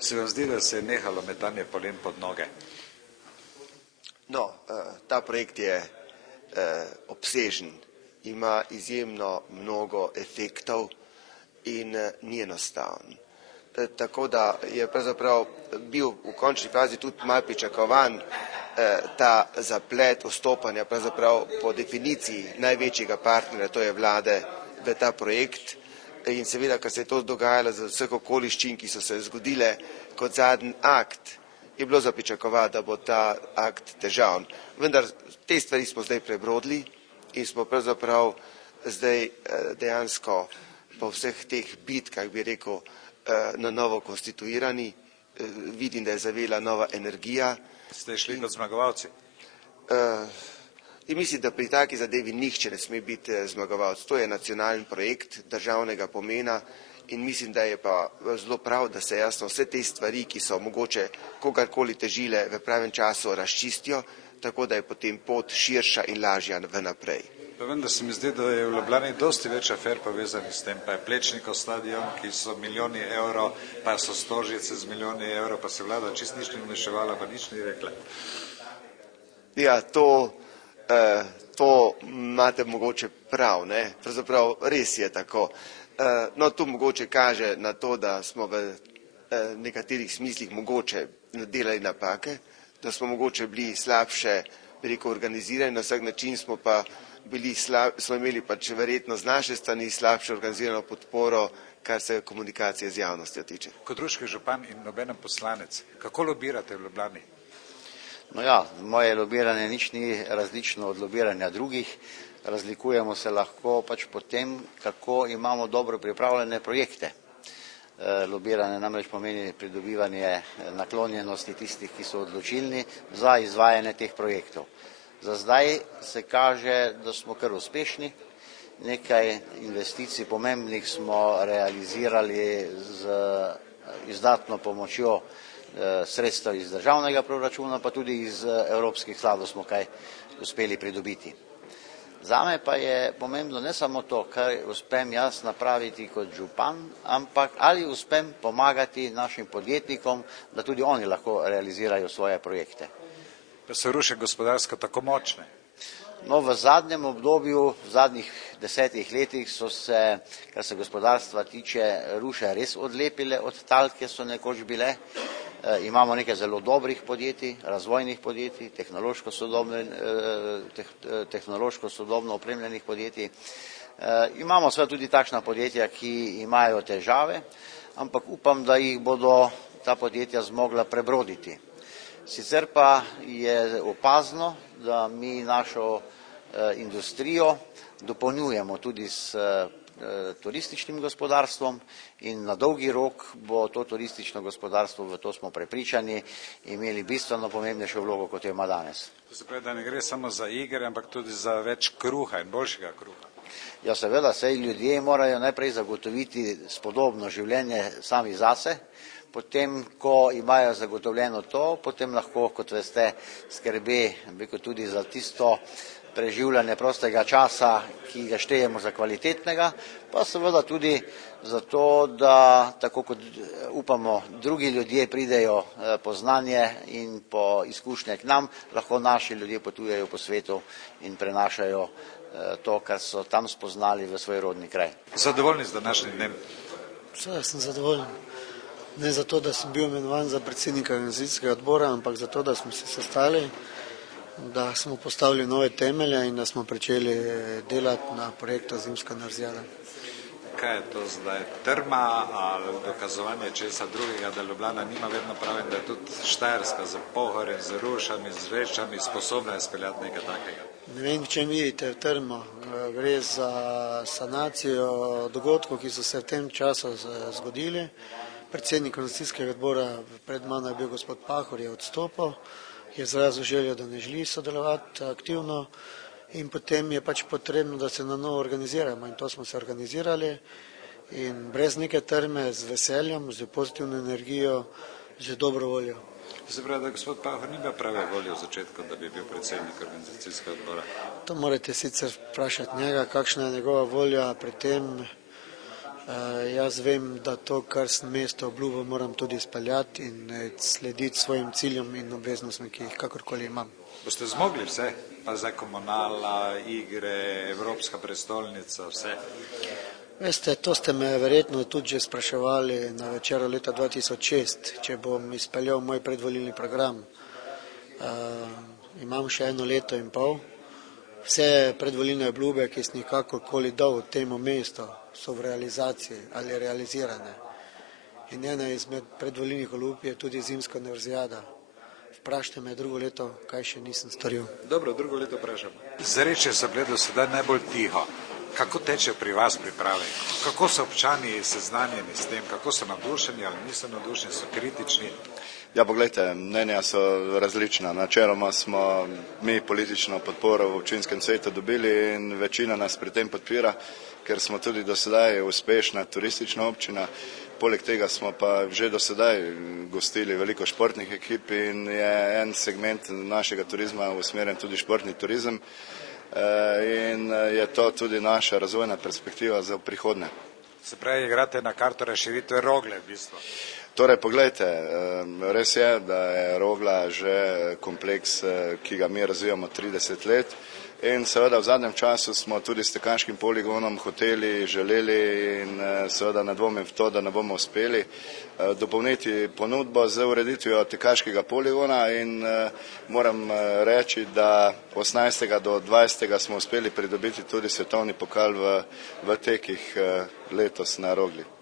Se vam zdi, da se je nehalo metanje polen pod noge? No, ta projekt je obsežen, ima izjemno mnogo efektov in ni enostaven. Tako da je pravzaprav bil v končni fazi tudi malo pričakovan ta zaplet vstopanja pravzaprav po definiciji največjega partnerja, to je vlade, v ta projekt. In seveda, ker se je to dogajalo z vseh okoliščin, ki so se zgodile kot zadnji akt, je bilo za pričakovati, da bo ta akt težaven. Vendar te stvari smo zdaj prebrodili in smo pravzaprav zdaj dejansko po vseh teh bitkah, bi rekel, na novo konstituirani. Vidim, da je zavela nova energija. Ste šli kot zmagovalci? In mislim, da pri taki zadevi nihče ne sme biti zmagovalec. To je nacionalni projekt državnega pomena in mislim, da je pa zelo prav, da se jasno vse te stvari, ki so mogoče kogarkoli težile v pravem času, razčistijo, tako da je potem pot širša in lažja v naprej. Pa vendar se mi zdi, da je v Ljubljani dosti več afer povezanih s tem, pa je Plečnikov stadion, ki so milijoni evrov, pa so Stožice z milijoni evrov, pa se vlada čist nič ni vmeševala, pa nič ni rekla. Ja, to imate mogoče prav, ne? Pravzaprav res je tako. No, to mogoče kaže na to, da smo v nekaterih smislih mogoče delali napake, da smo mogoče bili slabše, rekel, organizirani, na vsak način smo imeli pač verjetno z naše strani slabše organizirano podporo, kar se komunikacije z javnostjo tiče. Kot ruški župan in nobenem poslanec, kako lobirate v Ljubljani? No ja, moje lobiranje nič ni različno od lobiranja drugih. Razlikujemo se lahko pač po tem, kako imamo dobro pripravljene projekte. Lobiranje namreč pomeni pridobivanje naklonjenosti tistih, ki so odločilni za izvajanje teh projektov. Za zdaj se kaže, da smo kar uspešni. Nekaj investicij pomembnih smo realizirali z izdatno pomočjo sredstev iz državnega proračuna, pa tudi iz evropskih skladov smo kaj uspeli pridobiti. Zame pa je pomembno ne samo to, kar uspem jaz napraviti kot župan, ampak ali uspem pomagati našim podjetnikom, da tudi oni lahko realizirajo svoje projekte. Pa so ruše gospodarsko tako močne? No, v zadnjem obdobju, v zadnjih 10 letih so se, kar se gospodarstva tiče, ruše res odlepile od tal, ki so nekoč bile. Imamo nekaj zelo dobrih podjetij, razvojnih podjetij, tehnološko sodobno opremljenih podjetij. Imamo seveda tudi takšna podjetja, ki imajo težave, ampak upam, da jih bodo ta podjetja zmogla prebroditi. Sicer pa je opazno, da mi našo industrijo dopolnjujemo tudi s turističnim gospodarstvom in na dolgi rok bo to turistično gospodarstvo, v to smo prepričani, imeli bistveno pomembnejšo vlogo, kot jo ima danes. To se pravi, da ne gre samo za igre, ampak tudi za več kruha in boljšega kruha. Ja, seveda, saj ljudje morajo najprej zagotoviti spodobno življenje sami zase, potem, ko imajo zagotovljeno to, potem lahko, kot veste, skrbi tudi za tisto preživljanje prostega časa, ki ga štejemo za kvalitetnega, pa seveda tudi za to, da tako kot upamo, drugi ljudje pridejo po znanje in po izkušnje k nam, lahko naši ljudje potujejo po svetu in prenašajo to, kar so tam spoznali v svoj rodni kraj. Zadovoljni z današnjim dnem? Seveda sem zadovoljen. Ne zato, da sem bil imenovan za predsednika organizacijskega odbora, ampak zato, da smo se sestali, da smo postavili nove temelje in da smo pričeli delati na projektu Zimska narzijada. Kaj je to zdaj? Trma ali dokazovanje česa drugega, da Ljubljana nima vedno prav in da je tudi Štajerska z Pohorjem, z Rušami, z Rečami sposobna izpeljati nekaj takega? Ne vem, če vidite trmo. Gre za sanacijo dogodkov, ki so se v tem času zgodili. Predsednik organizacijskega odbora pred mano je bil gospod Pahor, je odstopil, je izrazil željo, da ne želi sodelovati aktivno in potem je pač potrebno, da se na novo organiziramo in to smo se organizirali in brez neke trme, z veseljem, z pozitivno energijo, z dobro voljo. Se pravi, da gospod Pahor nima prave volje v začetku, da bi bil predsednik organizacijskega odbora? To morate sicer vprašati njega, kakšna je njegova volja pri tem. Jaz vem, da to, kar sem mesto obljubil, moram tudi izpeljati in slediti svojim ciljem in obveznostmi, ki jih kakorkoli imam. Boste zmogli vse? Pa zdaj komunala, igre, Evropska prestolnica, vse? Veste, to ste me verjetno tudi že spraševali na večeru leta 2006, če bom izpeljal moj predvolilni program. Imam še 1 leto in pol. Vse predvolilne obljube, ki sem jih kakorkoli dal temu mestu, so v realizaciji ali realizirane. In ena izmed predvolilnih obljub je tudi zimska univerzijada. Vprašajte me 2. leto, kaj še nisem storil. Dobro, 2. leto vprašam. Zreče so bile do sedaj najbolj tiho. Kako teče pri vas priprave? Kako so občani seznanjeni s tem? Kako so navdušeni ali niso navdušeni, so kritični? Ja, poglejte, mnenja so različna. Načeloma smo mi politično podporo v občinskem svetu dobili in večina nas pri tem podpira, ker smo tudi do sedaj uspešna turistična občina. Poleg tega smo pa že do sedaj gostili veliko športnih ekip in je en segment našega turizma usmerjen tudi športni turizem in je to tudi naša razvojna perspektiva za prihodnje. Se pravi, igrate na karto razširitve Rogle v bistvu? Torej, poglejte, res je, da je Rogla že kompleks, ki ga mi razvijamo 30 let in seveda v zadnjem času smo tudi s tekaškim poligonom hoteli, želeli in seveda ne dvomim v to, da ne bomo uspeli dopolniti ponudbo z ureditvijo tekaškega poligona in moram reči, da 18. do 20. smo uspeli pridobiti tudi svetovni pokal v tekih letos na Rogli.